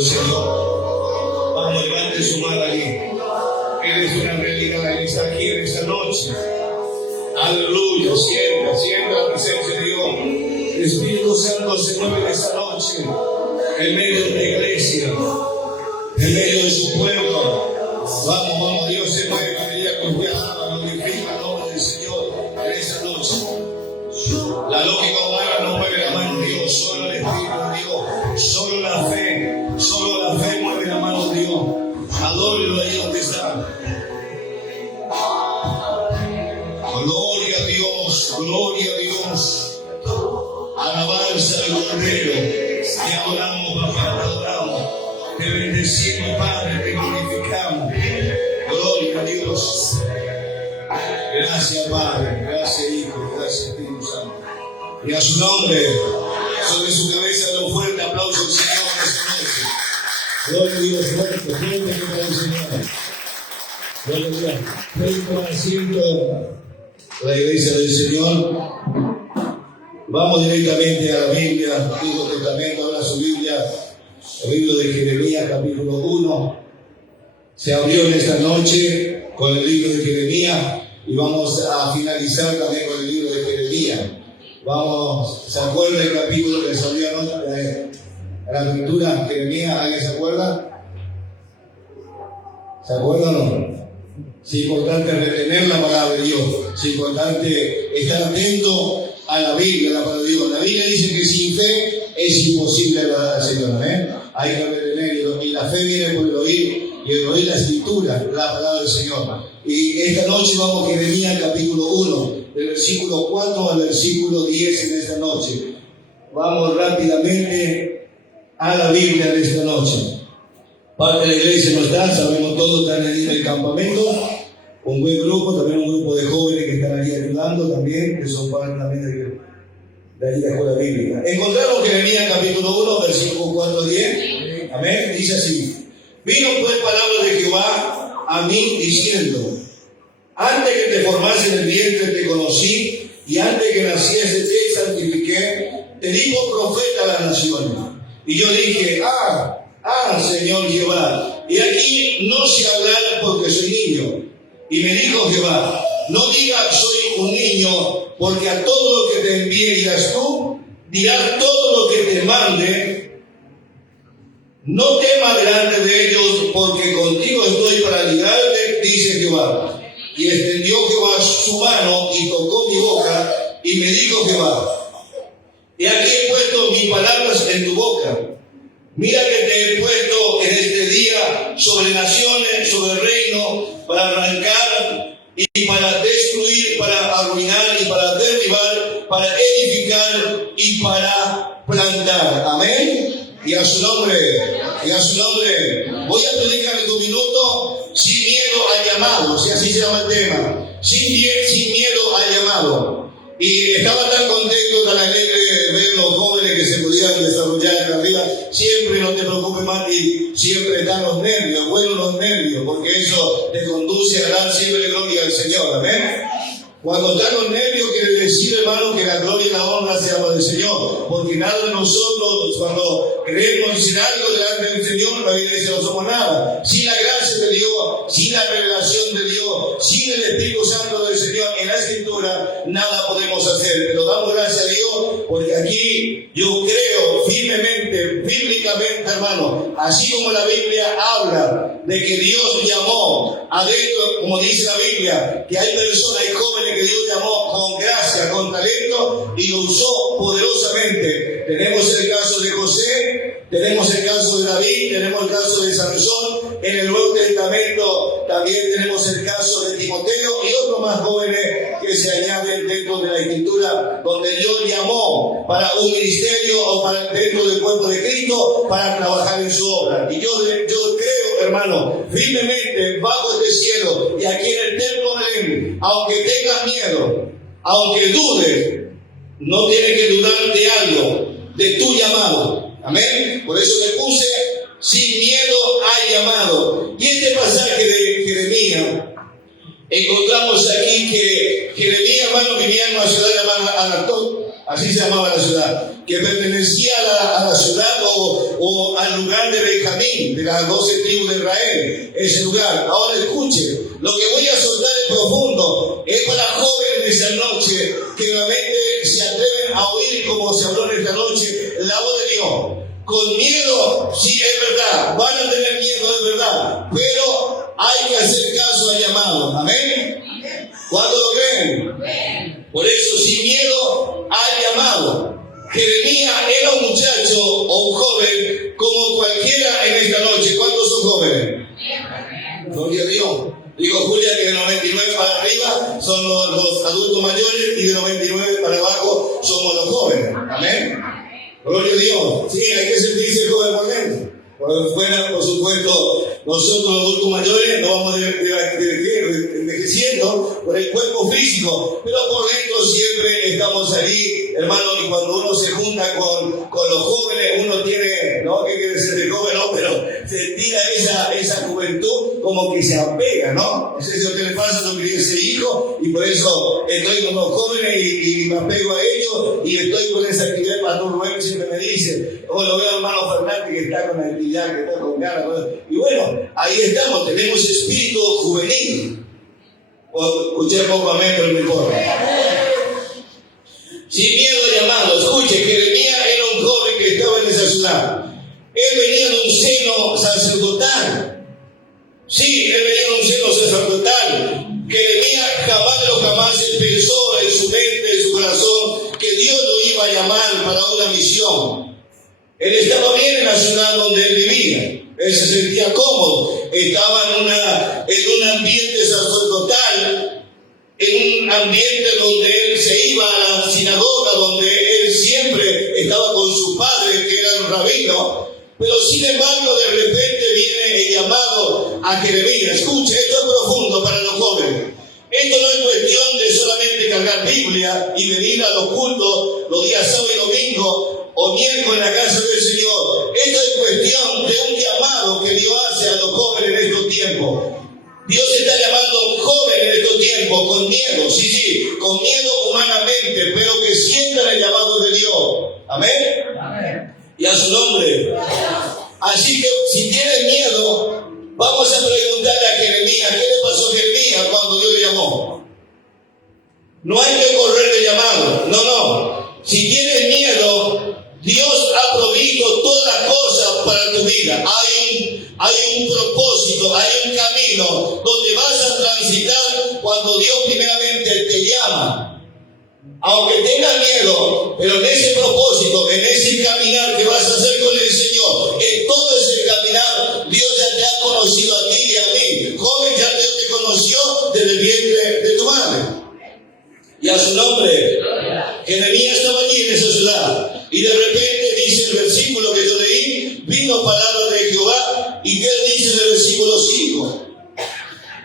del Señor. Vamos, levante su mano allí. Él es una realidad, Él está aquí en esta noche. Aleluya, sienta la presencia de Dios. El Espíritu Santo se mueve en esta noche, en medio de la iglesia, en medio de su pueblo. Vamos, Dios se mueve a medida que usted alaba, glorifica el nombre del Señor en esta noche. La lógica humana no mueve la mano de Dios, solo el Espíritu de Dios, solo la fe mueve la mano de Dios. Adórelo ahí donde está. Gloria a Dios, gloria a Dios. Alabanza al Cordero. Te adoramos, papá, te adoramos. Te bendecimos, Padre, te glorificamos. Gloria a Dios. Gracias, Padre, gracias, Hijo, gracias, Espíritu Santo. Y a su nombre, sobre su cabeza, da un fuerte aplauso al Señor en esta noche. Gloria a Dios, fuerte para el Señor. Gloria a Dios. Frente al asiento la iglesia del Señor. Vamos directamente a la Biblia, Antiguo Testamento, ahora su Biblia, el libro de Jeremías, capítulo 1. Se abrió en esta noche con el libro de Jeremías y vamos a finalizar también con el libro de Jeremías. Vamos, ¿se acuerda del capítulo que salió anoche? La lectura, Jeremías, ¿alguien se acuerda? ¿Se acuerdan o no? Es importante retener la palabra de Dios, es importante estar atento a la Biblia, a la palabra de Dios. La Biblia dice que sin fe es imposible agradar al Señor, ¿eh? Hay que retener, y la fe viene por el oír, y el oír la escritura, la palabra del Señor. Y esta noche vamos a Jeremías capítulo 1, del versículo 4 al versículo 10 en esta noche. Vamos rápidamente a la Biblia en esta noche. Parte de la iglesia no está, sabemos todos, están allí en el campamento. Un buen grupo, también un grupo de jóvenes que están allí ayudando también, que son parte también de allí de la escuela bíblica. Encontramos Jeremías capítulo 1, versículo 4 al 10. Amén. Dice así: vino pues palabra de Jehová a mí diciendo: antes que te formase en el vientre te conocí, y antes que naciese te santifiqué, te di por profeta a las naciones. Y yo dije: Señor Jehová, y aquí no sé hablar porque soy niño. Y me dijo Jehová: no digas soy un niño, porque a todo lo que te envíe dirás tú, dirás todo lo que te mande. No temas delante de ellos, porque contigo estoy para librarte, dice Jehová. Y extendió Jehová su mano y tocó mi boca, y me dijo Jehová: he aquí he puesto mis palabras en tu boca. Mira que te he puesto en este día sobre naciones, sobre reino, para arrancar y para destruir, para arruinar y para derribar, para edificar y para plantar. Amén. Y a su nombre, voy a predicar en 2 minutos, sin miedo al llamado, si así se llama el tema. Sin miedo al llamado. Y estaba tan contento, tan alegre de ver los jóvenes que se podían desarrollar en la vida. Siempre no te preocupes más, y siempre están los nervios, bueno los nervios, porque eso te conduce a dar siempre gloria al Señor. Amén. Cuando están los nervios, quiere decir, hermano, que la gloria y la honra sea para el Señor. Porque nada de nosotros, cuando queremos decir algo delante del Señor, la Biblia dice: no somos nada. Sin la gracia de Dios, sin la revelación de Dios, sin el Espíritu Santo del Señor en la Escritura, nada podemos hacer. Pero damos gracias a Dios, porque aquí yo creo firmemente, bíblicamente, hermano, así como la Biblia habla de que Dios llamó adentro, como dice la Biblia, que hay personas, hay jóvenes que Dios llamó con gracia, con talento, y lo usó poderosamente. Tenemos el caso de José, tenemos el caso de David, tenemos el caso de Sansón. En el Nuevo Testamento también tenemos el caso de Timoteo y otros más jóvenes que se añaden dentro de la Escritura, donde Dios llamó para un ministerio o para dentro del cuerpo de Cristo para trabajar en su obra. Y yo creo, hermano, firmemente bajo este cielo y aquí en el templo de Él, aunque tengas miedo, aunque dudes, no tienes que dudar de algo, de tu llamado. Amén. Por eso le puse: sin miedo al llamado. Y este pasaje de Jeremías, encontramos aquí que Jeremías, hermano, vivía en una ciudad llamada así se llamaba la ciudad, que pertenecía a la ciudad o al lugar de Benjamín, de las 12 tribus de Israel, ese lugar. Ahora escuche, lo que voy a soltar es profundo, es para jóvenes esa noche que realmente se atreven a oír, como se habló en esta noche, la voz de Dios. Con miedo, sí, es verdad, van a tener miedo, es verdad, pero hay que hacer caso al llamado. Amén. ¿Cuándo lo creen? Por eso, sin miedo al llamado. Jeremías era un muchacho o un joven como cualquiera en esta noche. ¿Cuántos son jóvenes? Gloria a Dios. Digo, Julia, que de 99 para arriba son los adultos mayores y de 99 para abajo somos los jóvenes. Amén. Gloria a Dios. Sí, hay que sentirse joven por dentro. Por fuera, por supuesto, nosotros los adultos mayores no vamos envejeciendo por el cuerpo físico, pero por dentro siempre estamos ahí, hermano, y cuando uno se junta con los jóvenes, uno tiene, ¿no? Que quiere ser de joven, ¿no? Pero se tira esa juventud como que se apega, ¿no? Eso es lo que le pasa, yo quería ser hijo, y por eso estoy con los jóvenes y me apego a ellos, y estoy con esa actividad. El pastor Rubén siempre me dice, lo veo hermano Fernández que está con la actividad, que está con ganas, y bueno, ahí estamos, tenemos espíritu juvenil. Escuché poco amén, pero no importa. Sin miedo al llamado. Escuche, Jeremías era un joven que estaba en esa ciudad. Él venía de un seno sacerdotal. Sí, él venía de un seno sacerdotal. Jeremías jamás pensó en su mente, en su corazón, que Dios lo iba a llamar para una misión. Él estaba bien en la ciudad donde él vivía. Él se sentía cómodo. Estaba en un ambiente sacerdotal, en un ambiente donde él se iba a la sinagoga, donde él siempre estaba con su padre, que era un rabino. Pero sin embargo, de repente viene el llamado a Jeremías. Escuche, esto es profundo para los jóvenes. Esto no es cuestión de solamente cargar Biblia y venir a los cultos los días sábado y domingo o miércoles en la casa del Señor. Esto es cuestión de un llamado que Dios hace a los jóvenes en estos tiempos. Dios está llamando jóvenes en estos tiempos con miedo, sí, con miedo humanamente, pero que sientan el llamado de Dios. Amén. Amén. Y a su nombre. Así que si tienes miedo, vamos a preguntarle a Jeremías, ¿qué le pasó a Jeremías cuando Dios le llamó? No hay que correr de llamado, no. Si tienes miedo, Dios ha provisto todas las cosas para tu vida. Hay un propósito, hay un camino donde vas a transitar cuando Dios primeramente te llama. Aunque tengas miedo, pero en ese propósito, en ese caminar que vas a hacer con el Señor, en todo ese caminar, Dios ya te ha conocido a ti y a mí. Joven, ya Dios te conoció desde el vientre de tu madre. Y a su nombre, Jeremías estaba allí en esa ciudad. Y de repente dice el versículo que yo leí, vino palabra de Jehová. ¿Y qué dice en el versículo 5?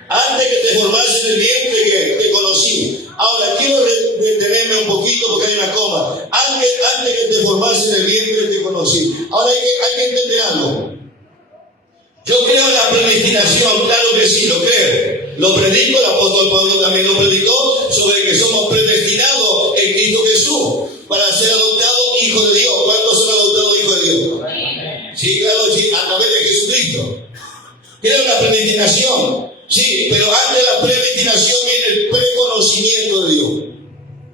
Antes que te formase en el vientre que te conocí. Ahora quiero detenerme un poquito porque hay una coma. Antes que te formase en el vientre te conocí. Ahora hay que entender algo. Yo creo en la predestinación, claro que sí, lo creo. Lo predico, el apóstol Pablo también lo predicó, sobre que somos predestinados en Cristo Jesús para ser adoptados hijos de Dios. ¿Cuántos son adoptados hijos de Dios? Sí, claro, sí, a través de Jesucristo. Creo en la predestinación, sí, pero antes de la predestinación viene el preconocimiento de Dios.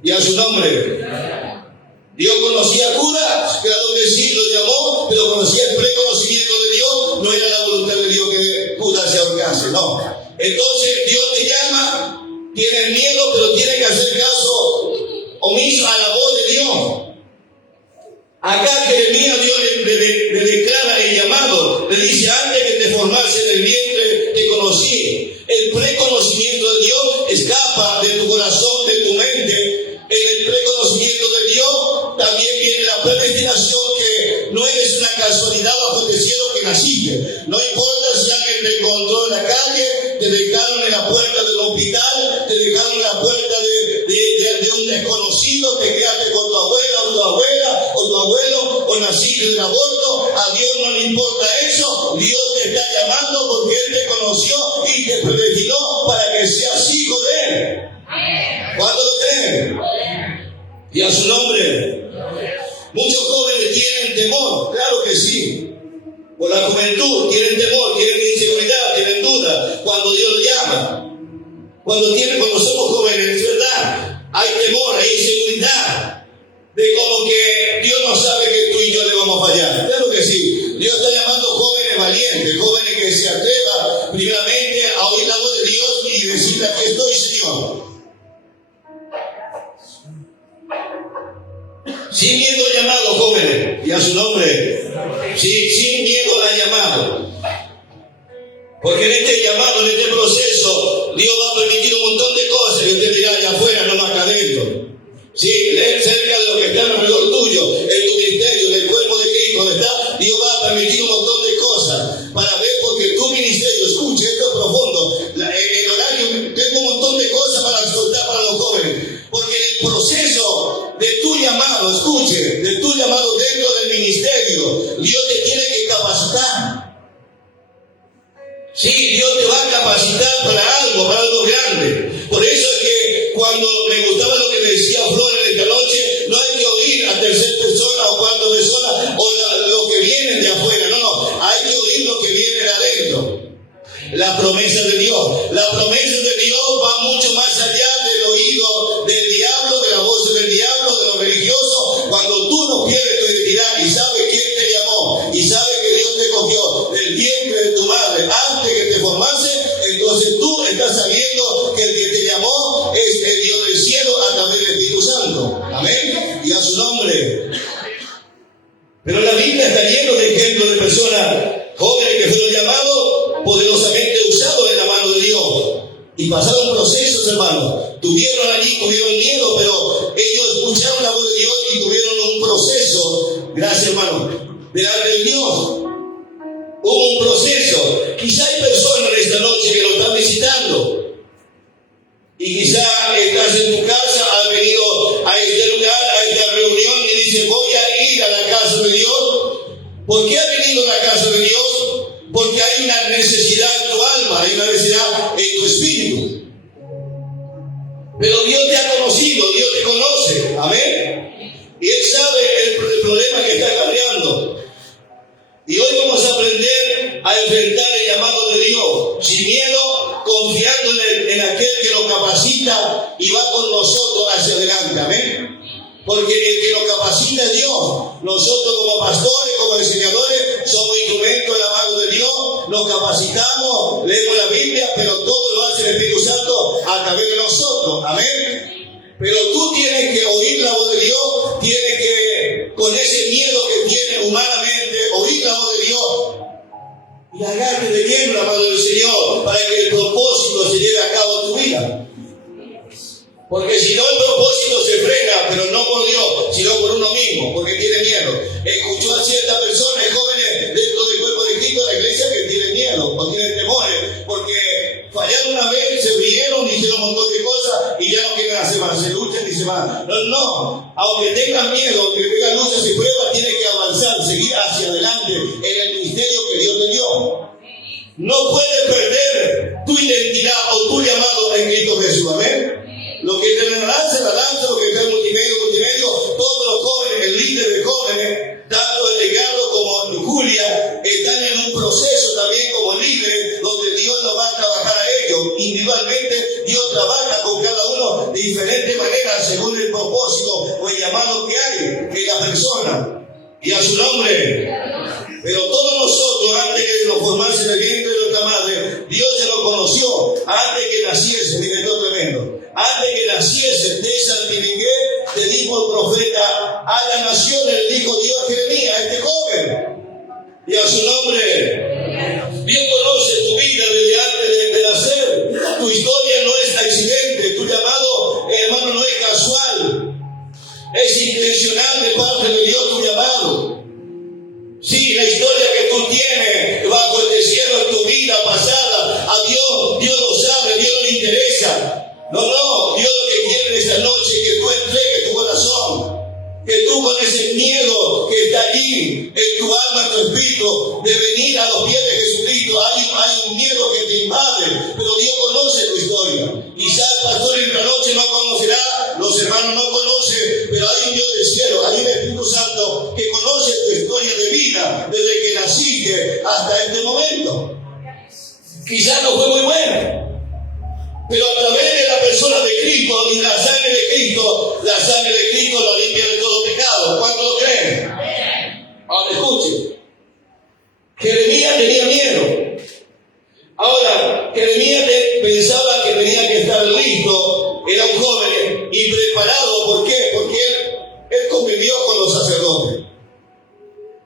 Y a su nombre. Dios conocía a Judas, claro que sí, lo llamó, pero conocía el preconocimiento de Dios. No era la voluntad de Dios que Judas se ahorcase, no. Entonces Dios te llama, tienes miedo, pero tienes que hacer caso omiso a la voz de Dios. Acá Jeremías, Dios le declara el llamado, le dice, antes que te formase en el vientre te conocí. El preconocimiento de Dios escapa de tu corazón, de tu mente. En el preconocimiento de Dios también viene la predestinación, que no eres una casualidad bajo el cielo que naciste. No importa si alguien te encontró en la calle, te dejaron en la puerta del hospital, te dejaron en la puerta de un desconocido, te quedaste con tu abuela o tu abuelo, o naciste del aborto. A Dios no le importa eso. Dios te está llamando porque Él te conoció y te predestinó para que seas hijo de Él. ¿Cuándo lo creen? Y a su nombre. Muchos jóvenes tienen temor, claro que sí. Por la juventud tienen temor, tienen inseguridad, tienen duda cuando Dios lo llama. Cuando somos jóvenes, es verdad, hay temor, hay inseguridad de como que Dios no sabe que tú y yo le vamos a fallar. Claro que sí. Dios está llamando jóvenes valientes, jóvenes que se atrevan primeramente a oír la voz de Dios y decirle: aquí estoy, Señor. Sin miedo al llamado, jóvenes, y a su nombre. Sí, sin miedo al llamado. Porque en este llamado, en este proceso, Dios va a permitir un montón de cosas que usted dirá allá afuera, no más acá adentro. Sí, cerca de lo que está alrededor tuyo, en tu ministerio, en el cuerpo de Cristo, donde está, Dios va a permitir un montón de cosas para ver, porque tu ministerio, escuche, esto es profundo. En el horario tengo un montón de cosas para soltar para los jóvenes, porque en el proceso de tu llamado, escuche, de tu llamado dentro del ministerio, Dios te tiene que capacitar. Sí, Dios te va a capacitar para algo grande. Por eso es que cuando me gustaba lo que me decía Flor en esta noche, no hay que oír a tercera persona o cuarta persona o lo que vienen de afuera, no, hay que oír lo que viene de adentro. La promesa de Dios. La promesa de Dios va mucho más allá del oído del diablo, de la voz del diablo, de los religiosos. Cuando tú no pierdes tu identidad y sabes quién te llamó y sabes que Dios te cogió del vientre de tu madre antes que te formase, entonces tú estás sabiendo que el que te llamó es el Dios del cielo a través del Espíritu Santo. Amén. Y a su nombre. Pero la Biblia está lleno de ejemplos de personas jóvenes que fueron llamados, poderosamente usados en la mano de Dios. Y pasaron procesos, hermanos. Tuvieron miedo, pero ellos escucharon la voz de Dios y tuvieron un proceso. Gracias, hermano. Delante de Dios. Hubo un proceso. Quizá hay personas en esta noche que lo están visitando. Y quizá estás en tu casa, has venido a este lugar, a esta reunión y dices: voy a ir a la casa de Dios. ¿Por qué has venido a la casa de Dios? Porque hay una necesidad en tu alma, hay una necesidad en tu espíritu. Pero Dios te ha conocido, Dios te conoce. Amén. Y Él sabe el problema que estás cargando. Y hoy vamos a aprender a enfrentar el llamado de Dios sin miedo, confiando en aquel que nos capacita y va con nosotros hacia adelante. Amén. Porque el que nos capacita es Dios. Nosotros como pastores, como enseñadores, somos instrumentos de la mano de Dios. Nos capacitamos, leemos la Biblia, pero todo lo hace el Espíritu Santo a través de nosotros. Amén. Pero tú tienes que oír la voz de Dios, tienes que, con ese miedo que tienes humanamente, oír la voz de Dios y agarrarte de bien la mano del Señor para que el propósito se lleve a cabo en tu vida. Porque si no, el propósito se frena, pero no por Dios, sino por uno mismo, porque tiene miedo. Escuchó a ciertas personas, jóvenes dentro del cuerpo de Cristo, de la iglesia, que tienen miedo, o tienen temores, porque fallaron una vez, se rieron, hicieron un montón de cosas y ya no quieren hacer más, se luchan y se van. No, aunque tengan miedo, aunque tengan luchas y pruebas, tienen que avanzar, seguir hacia adelante en el ministerio que Dios te dio. No puedes perder tu identidad o tu llamado en Cristo Jesús. Amén. Lo que está en la danza, lo que está en multimedio, todos los jóvenes, el líder de jóvenes, tanto el Ricardo como Julia, están en un proceso también como líderes, donde Dios nos va a trabajar a ellos. Individualmente, Dios trabaja con cada uno de diferentes maneras, según el propósito o el llamado que hay en la persona. Y a su nombre. Pero todos nosotros, antes que nos formase en el vientre de nuestra madre, Dios ya nos conoció. Antes que naciese, director tremendo. Antes que naciese, te santifiqué, te dijo el profeta a la nación, le dijo Dios a Jeremías, a este joven. Y a su nombre. Dios conoce tu vida desde antes de nacer. Tu historia no es accidente. Tu llamado, hermano, no es casual. Es intencional de parte de Dios tu llamado. Sí, la historia que tú tienes bajo este cielo en tu vida pasada, a Dios lo sabe, Dios no le interesa. No, Dios lo que quiere esta noche es que tú entregues tu corazón, que tú con ese miedo que está allí en tu alma, en tu espíritu, de venir a los pies de Jesucristo, hay un miedo que te invade, pero Dios conoce tu historia. Quizás el pastor en la noche no conocerá, los hermanos no conocen, pero historia de vida desde que naciste hasta este momento. Quizás no fue muy buena, pero a través de la persona de Cristo y la sangre de Cristo lo limpia de todo pecado. ¿Cuánto lo creen? Ahora escuchen. Jeremías tenía miedo. Ahora, Jeremías pensaba que tenía que estar listo, era un joven y preparado. ¿Por qué? Porque él convivió con los sacerdotes.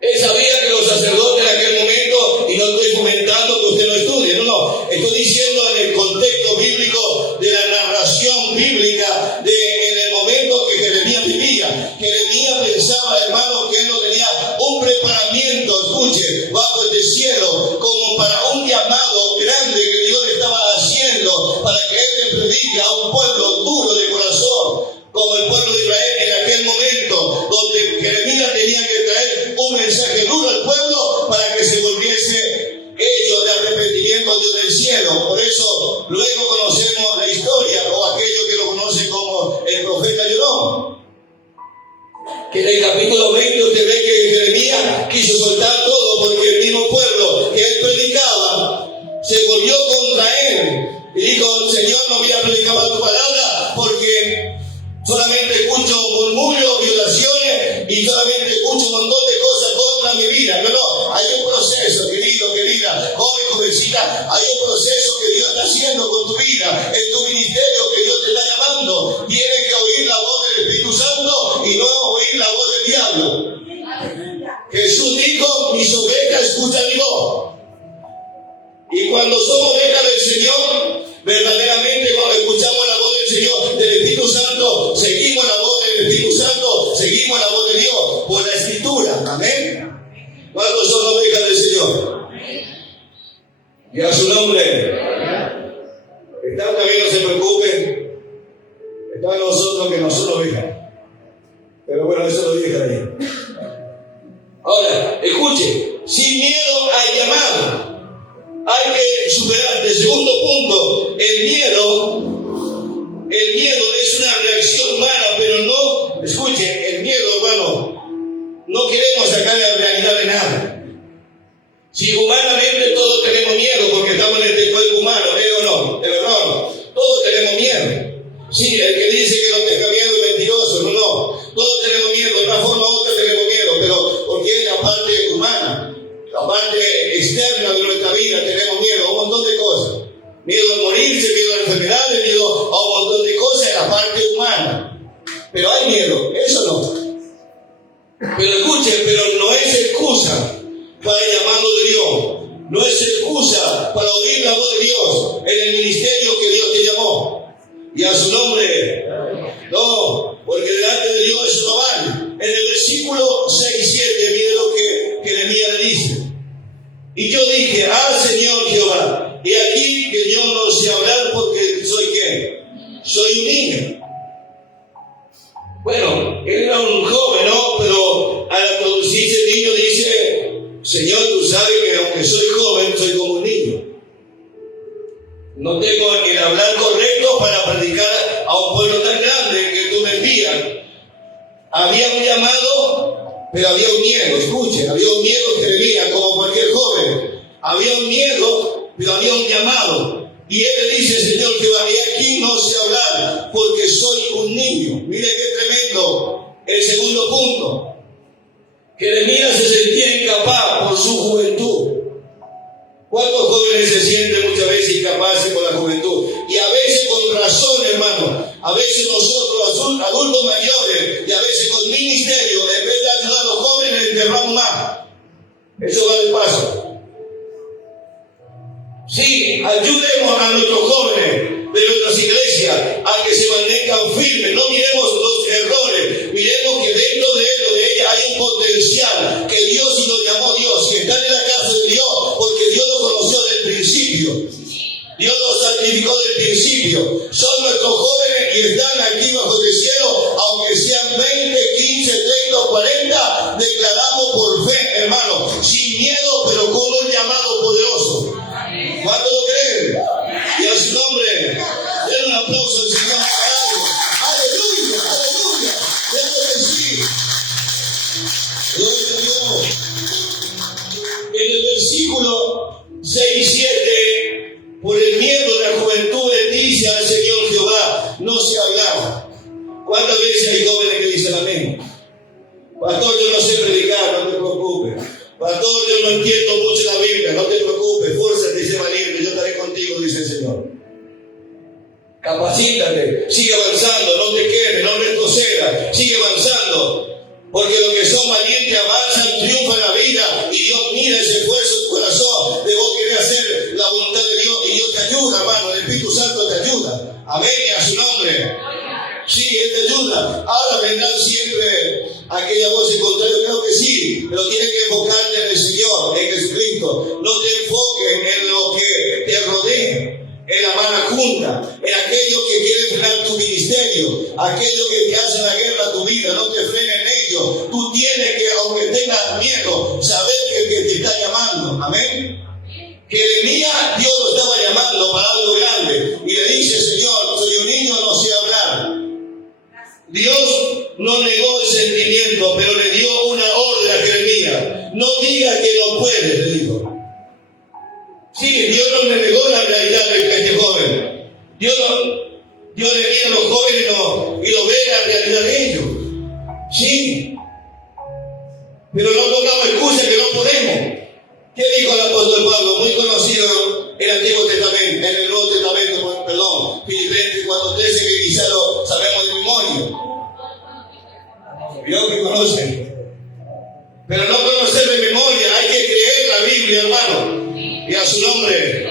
Él sabía que los sacerdotes en aquel momento, y no estoy comentando que usted no estudie, no, estoy diciendo en el contexto bíblico de la narración bíblica en el momento que Jeremías vivía. Jeremías pensaba, hermano, que él no tenía un preparamiento, escuche, bajo este cielo, como para un llamado grande que Dios le estaba haciendo para que él le predique a un pueblo duro de corazón, como el pueblo de Israel en aquel momento, donde Jeremías tenía que traer un mensaje duro al pueblo para que se volviese ellos de arrepentimiento del cielo. Por eso luego conocemos la historia, o aquello que lo conocen como el profeta llorón, que en el capítulo 20 usted ve que Jeremías quiso soltar todo porque el mismo pueblo que él predicaba se volvió contra él y dijo: Señor, no voy a predicar tu palabra porque solamente escucho murmullos, violaciones y solamente escucho un montón de cosas contra mi vida. No, hay un proceso, querido, querida, joven, jovencita, hay un proceso que Dios está haciendo con tu vida, en tu ministerio, que Dios te está llamando. Tienes que oír la voz del Espíritu Santo y no oír la voz del diablo. Jesús dijo: mis ovejas escuchan mi voz. Y cuando somos ovejas del Señor, verdaderamente cuando escuchamos la voz del Señor, del Espíritu Santo, seguimos la voz del Espíritu Santo, seguimos la voz de Dios por la Escritura. Amén. ¿Cuántos son ovejas del Señor? Y a su nombre. Están también, no se preocupen. Están nosotros que no son ovejas. Pero bueno, eso lo dije ahí. Ahora, escuche, sin miedo al llamado. Hay que superar. El segundo punto, el miedo es una reacción humana, pero no, escuche, el miedo, hermano, no queremos sacar la realidad de nada. Si humanamente todos tenemos miedo porque estamos en este cuerpo humano, o no, de verdad no, todos tenemos miedo. Sí, el que dice que no tenga miedo es mentiroso, no, todos tenemos miedo, de una forma u otra tenemos miedo, pero porque es la parte humana, la parte externa de nuestra vida, tenemos miedo a un montón de cosas. Miedo a morirse, miedo a enfermedades, miedo a un montón de cosas en la parte humana. Pero hay miedo, eso no. Pero escuchen, pero no es excusa para el llamado de Dios. No es excusa para oír la voz de Dios en el ministerio que Dios te llamó. Y a su nombre, no, porque delante de Dios eso no vale. En el versículo 6 y 7, mire lo que Jeremías le dice. Y yo dije: Señor Jehová, y aquí que yo no sé hablar porque soy ¿qué? Soy un niño. Bueno, él era un joven, ¿no? Pero al traducirse niño dice: Señor, tú sabes que aunque soy joven, soy como un niño. No tengo el hablar correcto para predicar a un pueblo tan grande que tú me envías. Había un llamado, pero había un miedo. Escuchen, había un miedo que venía como cualquier joven. Había un miedo, pero había un llamado. Y él le dice: Señor Jehová, y aquí no sé hablar porque soy un niño. Mire qué tremendo el segundo punto. Jeremías se sentía incapaz por su juventud. ¿Cuántos jóvenes se sienten muchas veces incapaces por la juventud? Y a veces con razón, hermano. A veces nosotros, adultos mayores, y a veces con ministerio, en vez de ayudar a los jóvenes, les enterramos más. Eso va de paso. Sí, ayudemos a nuestros jóvenes de nuestras iglesias a que se mantengan firmes. No miremos los errores, miremos que dentro de él o de ella hay un potencial que Dios, y lo llamó Dios, y están en la casa de Dios porque Dios lo conoció desde el principio. Dios los santificó desde el principio. Son nuestros jóvenes y están aquí bajo el cielo, aunque sean 20, 15, 30 o 40, declaramos por fe, hermano, sin miedo, pero con un llamado poderoso. ¿Cuánto lo creen? Y a su nombre, den un aplauso al Señor. Aleluya, aleluya. Déjame decir. Gloria a Dios. 6:7, por el miedo de la juventud bendice al Señor Jehová, no se hablaba. ¿Cuántas veces hay jóvenes que dicen amén? Pastor, yo no sé predicar, no te preocupes. Pastor, yo no entiendo mucho la Biblia, no te preocupes, fuérzate y sé valiente, yo estaré contigo, dice el Señor. Capacítate, sigue avanzando, no te quedes, no retrocedas, sigue avanzando. Porque los que son valientes avanzan, triunfan en la vida y Dios mira ese esfuerzo en tu corazón de vos querer hacer la voluntad de Dios y Dios te ayuda, hermano, el Espíritu Santo te ayuda. Amén, y a su nombre. Sí, Él te ayuda. Ahora vendrán siempre aquella voz en contrario, creo que sí, pero tienes que enfocarte en el Señor, en Jesucristo. No te enfoques en lo que te rodea, en la mala junta, en aquellos que quieren frenar tu ministerio, aquellos que te hacen la guerra a tu vida, no te frenen en ellos. Tú tienes que, aunque tengas miedo, saber que el que te está llamando. Amén. Que Jeremías, Dios lo estaba llamando para algo grande y le dice: Señor, soy un niño, no sé hablar. Dios no negó el sentimiento, pero le dio una orden a Jeremías: no diga que no puede, le dijo. Sí, Dios no le negó la realidad de este joven. Dios le mira a los jóvenes y lo ve la realidad de ellos. Sí, pero no pongamos excusa que no podemos. ¿Qué dijo el apóstol Pablo? Muy conocido en el Antiguo Testamento, en el Nuevo Testamento, perdón, Filipenses 4:13, que quizá lo sabemos de memoria. Vio que conocen. Pero no conocer de memoria, hay que creer la Biblia, hermano. Y a su nombre.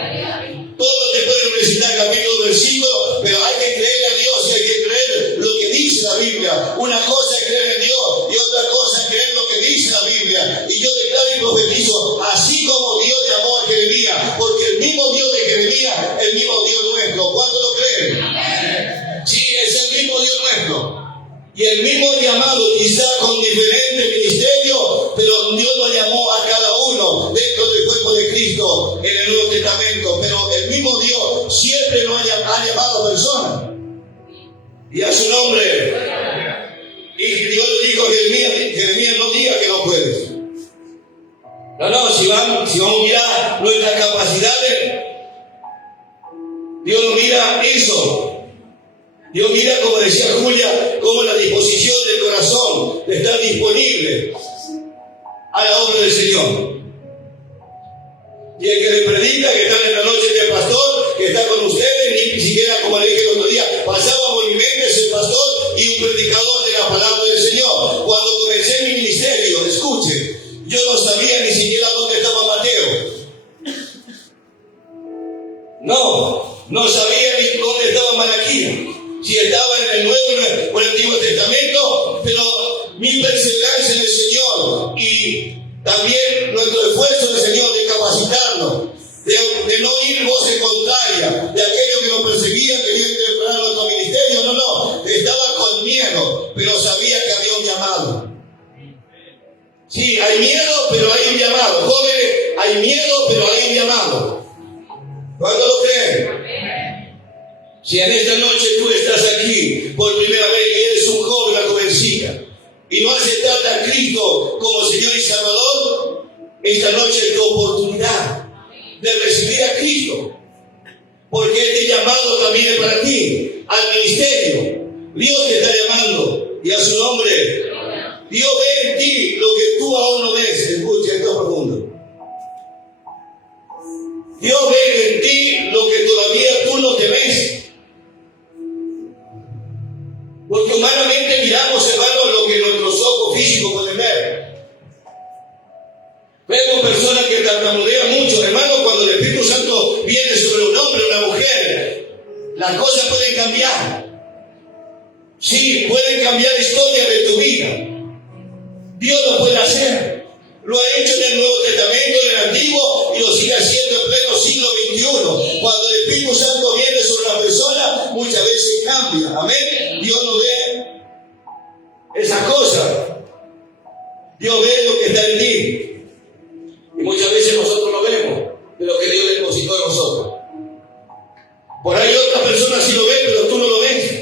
Todos te pueden recitar capítulo, versículo, pero hay que creerle a Dios y hay que creer lo que dice la Biblia. Una cosa es creer en Dios y otra cosa es creer lo que dice la Biblia. Y yo declaro y profetizo, así como Dios llamó a Jeremías, porque el mismo Dios de Jeremías, el mismo Dios nuestro. ¿Cuánto lo creen? Sí, es el mismo Dios nuestro. Y el mismo llamado, quizá con diferentes ministerios, pero Dios lo llamó a cada uno dentro del cuerpo de Cristo en el Nuevo Testamento. Pero el mismo Dios siempre nos ha llamado a personas. Y a su nombre. Y Dios le dijo a Jeremías, no diga que no puedes. No, si vamos a mirar nuestras capacidades, Dios no mira eso. Dios mira, como decía Julia, como la disposición del corazón de estar disponible a la obra del Señor. Y el que le predica, que está en la noche del pastor, que está con ustedes, ni siquiera, como le dije el otro día, pasaba Moliméndez, el pastor y un predicador de la palabra del Señor. Cuando comencé mi ministerio, escuche, yo no sabía ni siquiera dónde estaba Mateo. No sabía ni dónde estaba Malaquías. Si estaba en el Nuevo o el Antiguo Testamento, pero mi perseverancia en el Señor y también nuestro esfuerzo en el Señor de capacitarnos, de no ir voces contrarias, de aquellos que nos perseguían, querían preparar nuestro ministerio, no, estaba con miedo, pero sabía que había un llamado. Sí, hay miedo, pero hay un llamado. Jóvenes, hay miedo, pero hay un llamado. ¿Cuándo lo creen? Si en esta noche tú estás aquí por primera vez y eres un joven, una jovencita, y no aceptaste a Cristo como Señor y Salvador, esta noche es tu oportunidad de recibir a Cristo. Porque este llamado también es para ti, al ministerio. Dios te está llamando y a su nombre. Dios ve en ti lo que tú aún no ves. Escucha, esto es profundo. Dios ve en ti lo que todavía tú no te ves. Porque humanamente miramos, hermanos, lo que nuestros ojos físicos pueden ver. Vemos personas que tartamudean mucho. Hermano, cuando el Espíritu Santo viene sobre un hombre o una mujer, las cosas pueden cambiar. Sí, pueden cambiar la historia de tu vida. Dios lo puede hacer. Lo ha hecho en el Nuevo Testamento, en el Antiguo, y lo sigue haciendo en pleno siglo XXI. Cuando el Espíritu Santo viene sobre una persona, muchas veces cambia. Amén. Dios no ve esas cosas. Dios ve lo que está en ti. Y muchas veces nosotros no vemos de lo que Dios depositó en nosotros. Por ahí otras personas sí lo ven, pero tú no lo ves.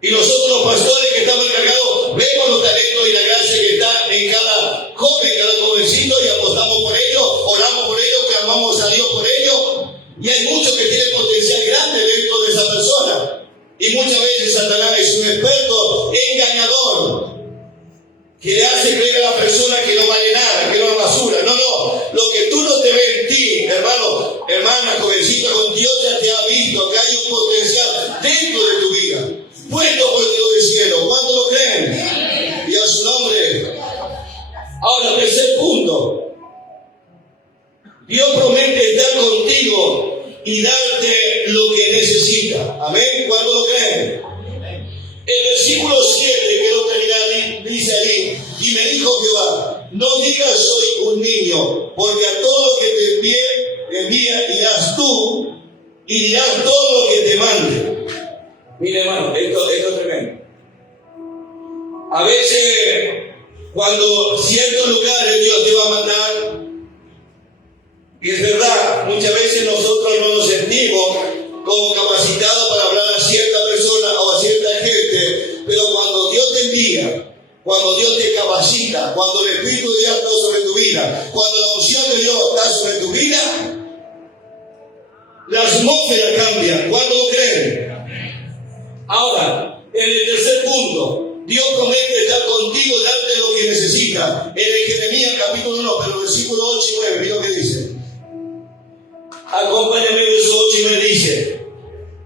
Y nosotros los pastores que estamos encargados vemos los talentos y la gracia que está en cada joven, cada jovencito, y apostamos por ellos, oramos por ellos, clamamos que le hace creer a la persona que no vale nada, que no es basura. No, no. Lo que tú no te ves en ti, hermano, hermana, jovencita, con Dios ya te ha visto que hay un potencial dentro de tu vida, puesto por Dios del cielo. ¿Cuánto lo creen? Y a su nombre. Ahora, tercer punto. Dios promete estar contigo y darte lo que necesitas. Amén. ¿Cuánto lo creen? El versículo 7, quiero terminar, dice ahí: y me dijo Jehová, no digas soy un niño, porque a todo lo que te envía irás tú, y dirás todo lo que te mande. Mire, hermano, esto es tremendo. A veces, cuando ciertos lugares Dios te va a mandar, y es verdad, muchas veces nosotros no nos sentimos como capacitados para hablar a cierta persona o a cierta gente, pero cuando Dios te envía, cuando Dios te capacita, cuando el Espíritu de Dios está sobre tu vida, cuando la unción de Dios está sobre tu vida, la atmósfera cambia. ¿Cuándo lo creen? Ahora, en el tercer punto, Dios promete estar contigo y darte lo que necesitas. En el Jeremías capítulo 1, pero versículo 8 y 9, mira lo que dice. Acompáñame, verso 8 y 9 dice: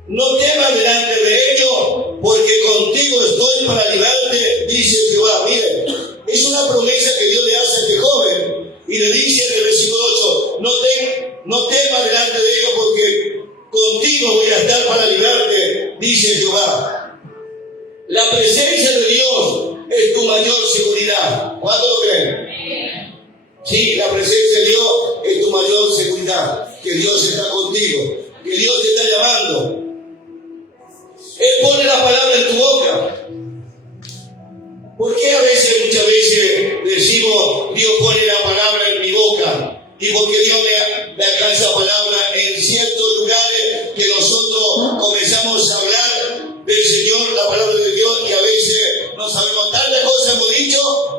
no temas delante de ellos, porque contigo estoy para librarte, dice Jehová. Mire, es una promesa que Dios le hace a este joven, y le dice en el versículo 8, no temas delante de ellos, porque contigo voy a estar para librarte, dice Jehová. La presencia de Dios es tu mayor seguridad. ¿Cuándo lo creen? Sí, la presencia de Dios es tu mayor seguridad. Que Dios está contigo, que Dios te está llamando. Él pone la palabra en tu boca. ¿Por qué muchas veces decimos Dios pone la palabra en mi boca? Y porque Dios me alcanza palabra en ciertos lugares que nosotros comenzamos a hablar del Señor, la palabra de Dios, y a veces no sabemos tantas cosas hemos dicho.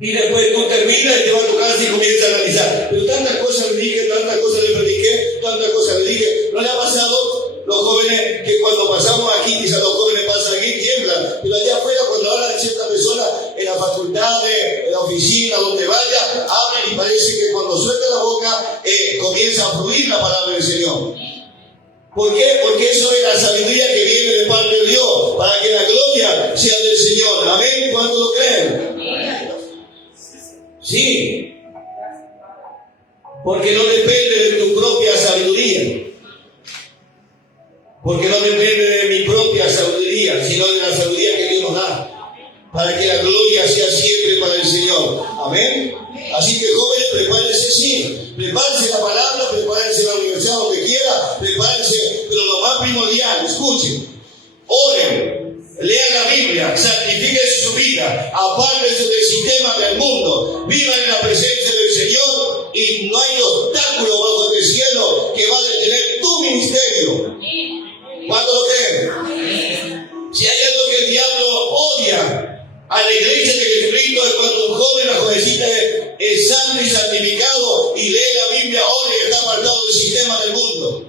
Y después tú terminas y te vas a tu casa y comienzas a analizar. Pero tantas cosas le dije, tantas cosas le prediqué, tantas cosas le dije. ¿No le ha pasado los jóvenes que cuando pasamos aquí, quizás los jóvenes pasan aquí, tiemblan? Pero allá afuera, cuando hablan de ciertas personas, en la facultad, en la oficina, donde vaya, hablan y parece que cuando suelta la boca, comienza a fluir la palabra del Señor. ¿Por qué? Porque eso es la sabiduría que viene de parte de Dios, para que la gloria sea del Señor. Amén. ¿Cuánto lo creen? Sí, porque no depende de tu propia sabiduría, porque no depende de mi propia sabiduría, sino de la sabiduría que Dios nos da, para que la gloria sea siempre para el Señor. Amén. Así que jóvenes, prepárense, sí, prepárense la palabra, prepárense la universidad, lo que quiera, prepárense, pero lo más primordial, escuchen, oren. Lean la Biblia, santifiquen su vida, apártense del sistema del mundo, vivan en la presencia del Señor y no hay obstáculo bajo el cielo que va a detener tu ministerio. ¿Cuánto lo creen? Si hay algo que el diablo odia a la iglesia de Jesucristo es cuando un joven, una jovencita es santo y santificado y lee la Biblia, ora y está apartado del sistema del mundo.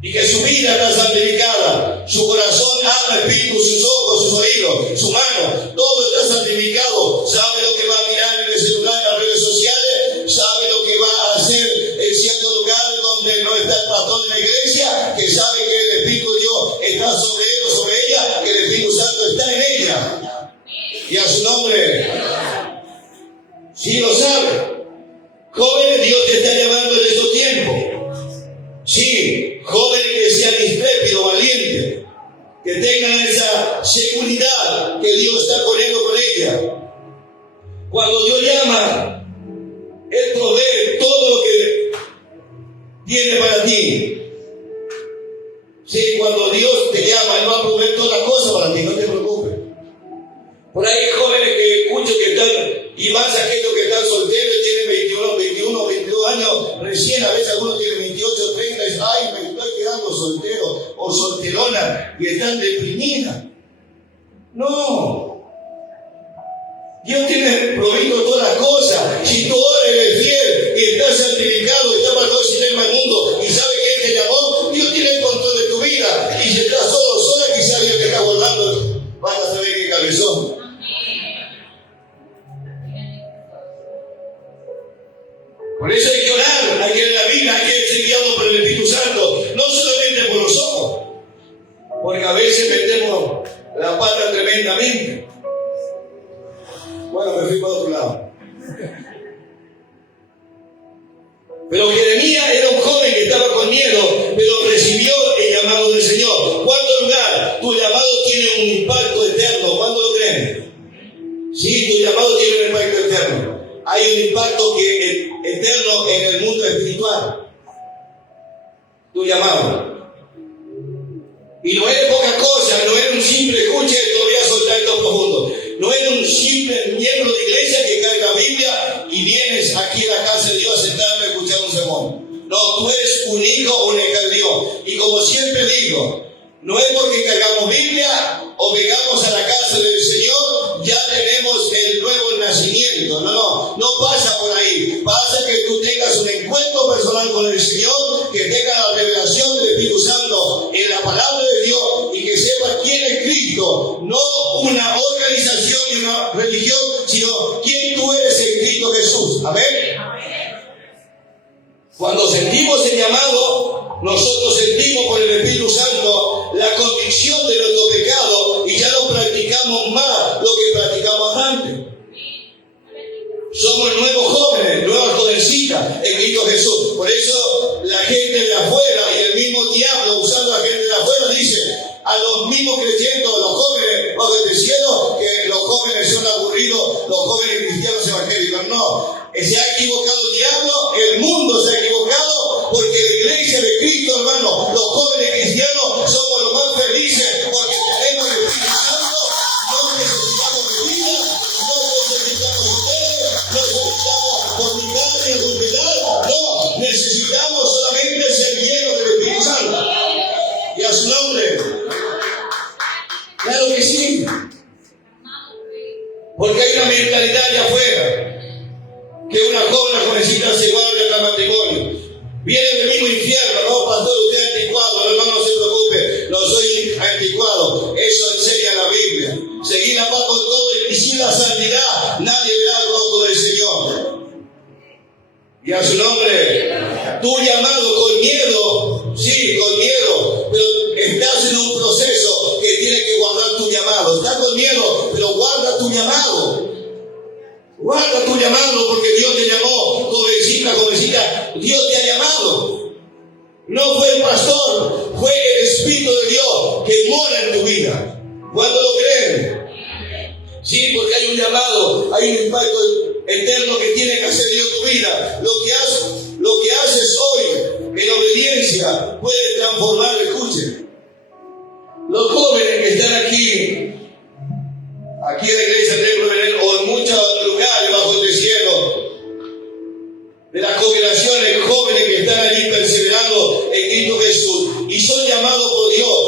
Y que su vida está santificada, su corazón, alma, espíritu, sus ojos, sus oídos, su mano, todo está santificado. Sabe lo que va a mirar en el celular, en las redes sociales, sabe lo que va a hacer en ciertos lugares donde no está el pastor de la iglesia, que sabe que el Espíritu de Dios está sobre él o sobre ella, que el Espíritu Santo está en ella. Y a su nombre, sí lo sabe. Jóvenes, Dios te está llamando en estos tiempos. Sí, jóvenes que sean intrépidos, valientes, que tengan esa seguridad que Dios está poniendo con ella. Cuando Dios llama, Él provee todo lo que tiene para ti. Sí, cuando Dios te llama, Él va a proveer todas las cosas para ti, no te preocupes. Por ahí hay jóvenes que escucho que están, y más aquellos que están solteros, tienen 21, 22 años, recién a veces algunos tienen 28, 30, y dicen, ay, me estoy quedando soltero o solterona, y están deprimidas. No. Dios tiene provisto todas las cosas. Si tú eres fiel y estás santificado, estás para no sistema del mundo y sabes que Él te llamó, Dios tiene el control de tu vida. Y si estás solo, sola, quizás Dios te está guardando. Van a saber qué cabezón. Por eso hay que orar, hay que leer la Biblia, hay que ser guiado por el Espíritu Santo, no solamente por los ojos, porque a veces metemos la pata tremendamente. Bueno, me fui para otro lado. Pero Jeremías era un joven que estaba con miedo, pero recibió el llamado del Señor. ¿Cuánto lugar? Tu llamado tiene un impacto eterno. ¿Cuándo lo creen? Sí, tu llamado tiene un impacto eterno. Hay un impacto eterno en el mundo espiritual. Tu llamado. Y no es poca cosa, no es un simple, escuche, te voy a soltar esto profundo. No es un simple miembro de iglesia que cae la Biblia y vienes aquí a la casa de Dios a sentarme a escuchar un sermón. No, tú eres un hijo o una hija de Dios. Y como siempre digo, no es porque cargamos Biblia o llegamos a la casa del Señor, ya tenemos el nuevo nacimiento. No pasa por ahí. Pasa que tú tengas un encuentro personal con el Señor, que tengas la revelación del Espíritu Santo en la palabra de Dios y que sepas quién es Cristo, no una organización y una religión, sino quién tú eres en Cristo Jesús. Amén. Cuando sentimos el llamado, nosotros sentimos por el Espíritu Santo la convicción de nuestro pecado y ya no practicamos más lo que practicamos antes. Somos nuevos jóvenes, nuevas jovencitas en Cristo Jesús. Por eso la gente de afuera y el mismo diablo usando a la gente de afuera dice a los mismos creyentes, a los jóvenes bajo el cielo, que los jóvenes son aburridos, los jóvenes cristianos evangélicos. No, se ha equivocado el diablo, el mundo se ha equivocado, porque la iglesia de Cristo, hermano, los jóvenes cristianos somos los más felices porque tenemos el Espíritu Santo, no necesitamos bebida, no necesitamos ustedes, no necesitamos fornicar ni adulterar, no, necesitamos solamente ser llenos del Espíritu Santo. Y a su nombre. Claro que sí. Porque hay una mentalidad allá afuera. Que una jovencita se guarda en el matrimonio. Viene del mismo infierno. No, pastor, usted es anticuado. No se preocupe. No soy anticuado. Eso enseña la Biblia. Seguir la paz con todo y sin la santidad nadie verá el rostro del Señor. Y a su nombre. Tu llamado con miedo. Sí, con miedo. Pero estás en un proceso que tiene que guardar tu llamado. Estás con miedo, pero guarda tu llamado. Guarda tu llamado porque Dios te llamó, jovencita, Dios te ha llamado. No fue el pastor, fue el Espíritu de Dios que mora en tu vida. ¿Cuánto lo creen? Sí, porque hay un llamado, hay un impacto eterno que tiene que hacer Dios en tu vida. Lo que haces hoy en obediencia puede transformar, escuchen. Los jóvenes que están aquí en la iglesia de Belén o en muchos lugares bajo el cielo, de las congregaciones, jóvenes que están allí perseverando en Cristo Jesús y son llamados por Dios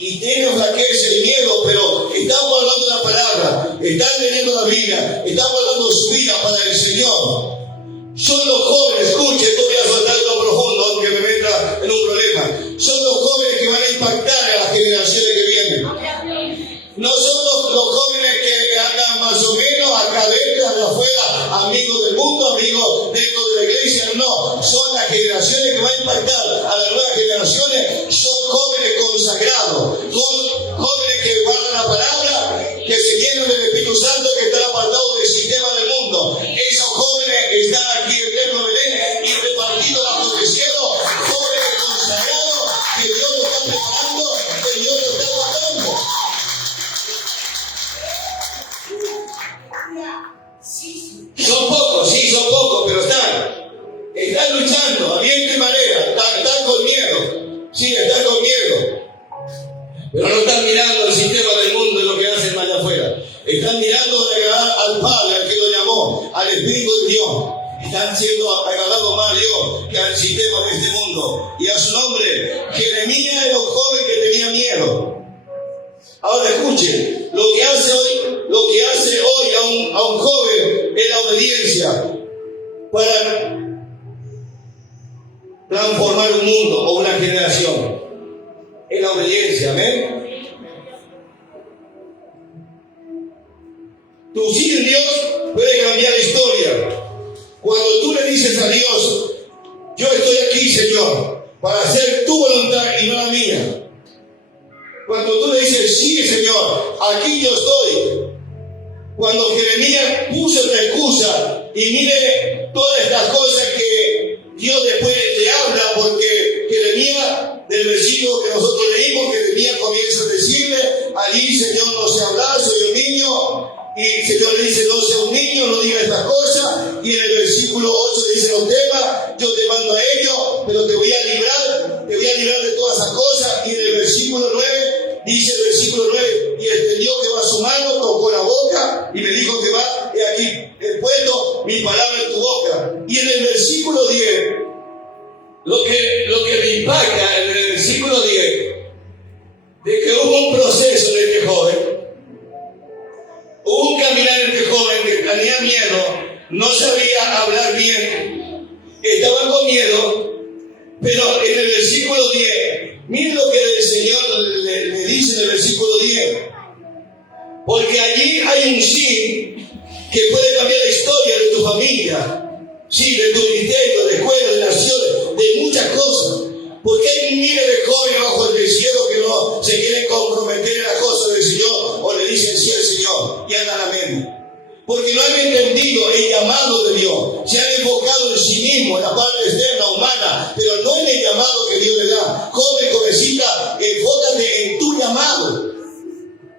y tienen flaqueza y miedo, pero están guardando la palabra, están leyendo la Biblia, están guardando su vida para el Señor. Son los jóvenes, escuche, esto voy a soltar lo profundo, aunque me meta en un problema. Son los jóvenes que van a impactar a las generaciones que vienen. No son los jóvenes que andan más o menos acá dentro, de afuera, amigos del mundo, amigos dentro de la iglesia. No, son las generaciones que van a impactar a las nuevas generaciones. Son jóvenes consagrados, son jóvenes que guardan la palabra, que se llenan del Espíritu Santo, que están apartados del sistema del mundo. Esos jóvenes están aquí en Templo Belén y repartidos bajo el cielo, jóvenes consagrados que Dios los está preparando, que Dios los está guardando. Son pocos, pero están luchando a viento y marea, están con miedo, sí, están con miedo, pero no están mirando el sistema del mundo y lo que hacen allá afuera, están mirando de agradar al Padre, al que lo llamó, al Espíritu de Dios, están siendo agradados más a Dios que al sistema de este mundo, y a su nombre. Jeremías era un joven que tenía miedo. Ahora escuchen, lo que hace hoy a un joven es la obediencia para transformar un mundo o una generación. Es la obediencia, amén. Tu sí en Dios puede cambiar la historia. Cuando tú le le dices a Dios, yo estoy aquí, Señor, para hacer tu voluntad y no la mía. Cuando tú le dices, sí, Señor, aquí yo estoy. Cuando Jeremías puso la excusa, y mire todas estas cosas que Dios después le habla, porque Jeremías, del versículo que nosotros leímos, Jeremías comienza a decirle, allí, Señor, no sé hablar, soy un niño. Y el Señor le dice, no sea un niño, no diga estas cosas. Y en el versículo 8 dice, no temas, yo te mando a ellos, pero te voy a librar de todas esas cosas. Y en el versículo 9, dice el versículo 9, y extendió Jehová su mano, tocó la boca, y me dijo que va, he aquí, he puesto mi palabra en tu boca. Y en el versículo 10, lo que me impacta en el versículo 10, de que hubo un proceso de este joven. Hubo un caminar en este joven que tenía miedo, no sabía hablar bien, estaba con miedo, pero en el versículo 10, miren lo que el Señor le dice en el versículo 10, porque allí hay un sí que puede cambiar la historia de tu familia, sí, de tu ministerio, de escuela, de naciones, de muchas cosas. Porque hay miles de jóvenes bajo el cielo que no se quieren comprometer en las cosas del Señor o le dicen sí al Señor y andan a menos. Porque no han entendido el llamado de Dios. Se han enfocado en sí mismo, en la parte externa, humana, pero no en el llamado que Dios le da. Joven, jovencita, enfócate en tu llamado.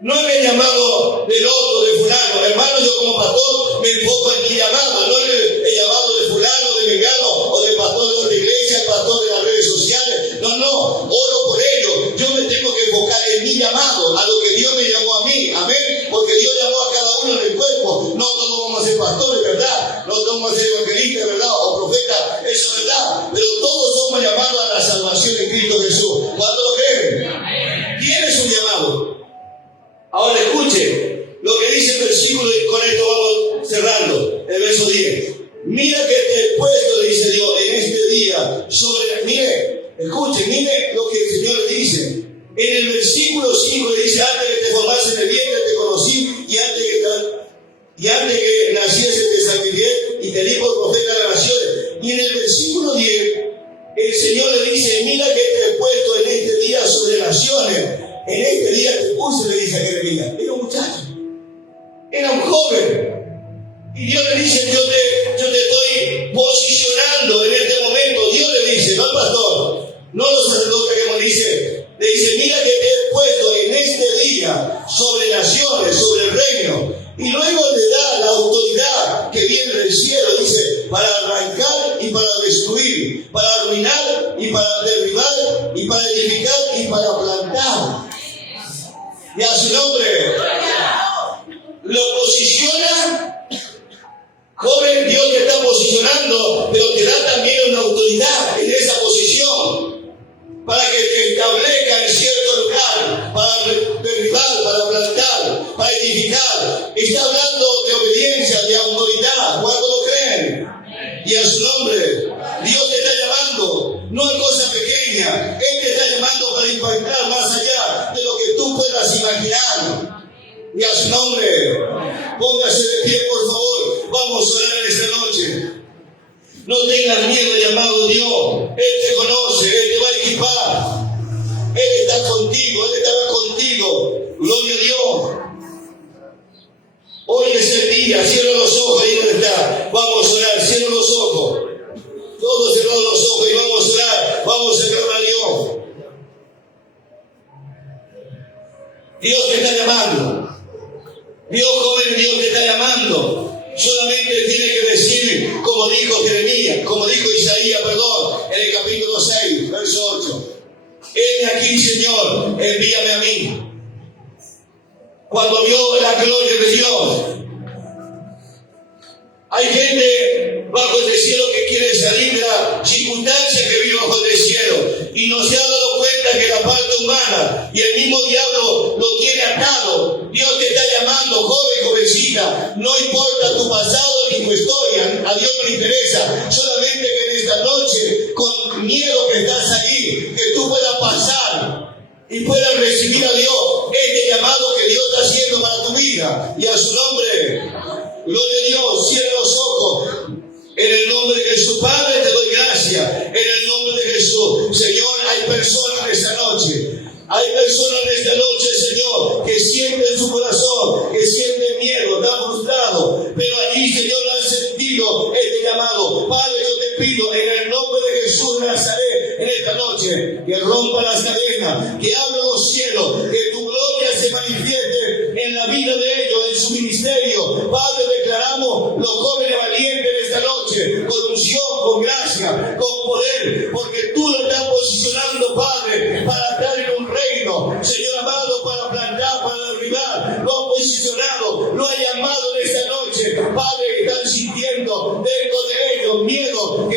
No en el llamado del otro, de fulano. Hermano, yo como pastor me enfoco en mi llamado, no en el llamado de fulano, de vegano o del pastor de otra iglesia, el pastor de las redes sociales. No, oro por ello. Yo me tengo que enfocar en mi llamado, a lo que Dios me llamó a mí, amén. Porque Dios llamó a cada uno en el cuerpo. No todos vamos a ser pastores, ¿verdad? No todos vamos a ser evangelistas, ¿verdad? O profetas, eso es verdad. Pero todos somos llamados a la salvación en Cristo Jesús. ¿Cuándo lo creen? Tiene su llamado. Ahora escuche lo que dice el versículo y con esto vamos cerrando, el verso 10. Mira que te he puesto, le dice Dios, en este día sobre... Mire, escuche, mire lo que el Señor le dice. En el versículo 5 le dice, antes que te formase en el vientre te conocí y antes que naciese te santifiqué y te di por profeta de las naciones. Y en el versículo 10 el Señor le dice, mira que te he puesto en este día sobre naciones. En este día te puse, le dice a Jeremías. Era un muchacho, era un joven. Y Dios le dice, yo te estoy posicionando en este momento. Dios le dice, no al pastor, no los sacerdotes que me dice, le dice, mira que te he puesto en este día sobre naciones, sobre el reino. Y luego le da la autoridad que viene del cielo, dice, para arrancar y para destruir, para arruinar y para derribar y para edificar y para plantar. Y a su nombre lo posiciona. Joven, Dios te está posicionando, pero te da también una autoridad en esa posición para que te establezca en cierto lugar, para derribar, para plantar, para edificar. Está hablando de obediencia, de autoridad. ¿Cuánto lo creen? Y a su nombre, Dios te está llamando, no es cosa pequeña. Él te está llamando para impactar más allá de lo que tú puedas imaginar. Y a su nombre, póngase de pie, por favor. Vamos a orar en esta noche. No tengas miedo, llamado Dios. Él te conoce, Él te va a equipar. Él está contigo, Él estará contigo. Gloria a Dios. Hoy es el día, cierra los ojos ahí donde está. Vamos a orar, cierra los ojos. Todos cerrados los ojos y vamos a orar. Vamos a clamar a Dios. Dios te está llamando. Dios, joven, Dios te está llamando. Solamente tiene que decir, como dijo Jeremías, como dijo Isaías, en el capítulo 6, verso 8. Heme aquí, Señor, envíame a mí. Cuando vio la gloria de Dios, hay gente bajo este cielo que quiere salir de la circunstancia que vive bajo este cielo y no se ha dado cuenta que la parte humana y el mismo diablo lo tiene atado. Dios te está llamando, joven, jovencita. No importa tu pasado ni tu historia, a Dios no le interesa. Solamente que en esta noche, con miedo que estás ahí, que tú puedas pasar y puedas recibir a Dios este llamado que Dios está haciendo para tu vida. Y a su nombre, gloria a Dios, cierra los ojos en el nombre de Jesús. Hay personas esta noche. Hay personas de esta noche, Señor, que sienten en su corazón, que sienten miedo, están frustrados, pero allí, Señor, han sentido este llamado. Padre, yo te pido en el nombre de Jesús de Nazaret, en esta noche, que rompa las cadenas, que abra los cielos, que tu gloria se manifieste en la vida de ellos, en su ministerio. Padre, declaramos los jóvenes valientes de esta noche, con unción, con gracia, con poder, porque tú lo estás posicionando, Padre, para estar en un reino, Señor amado, para plantar, para derribar. Lo ha posicionado, lo ha llamado en esta noche. Padre, están sintiendo dentro de ellos miedo,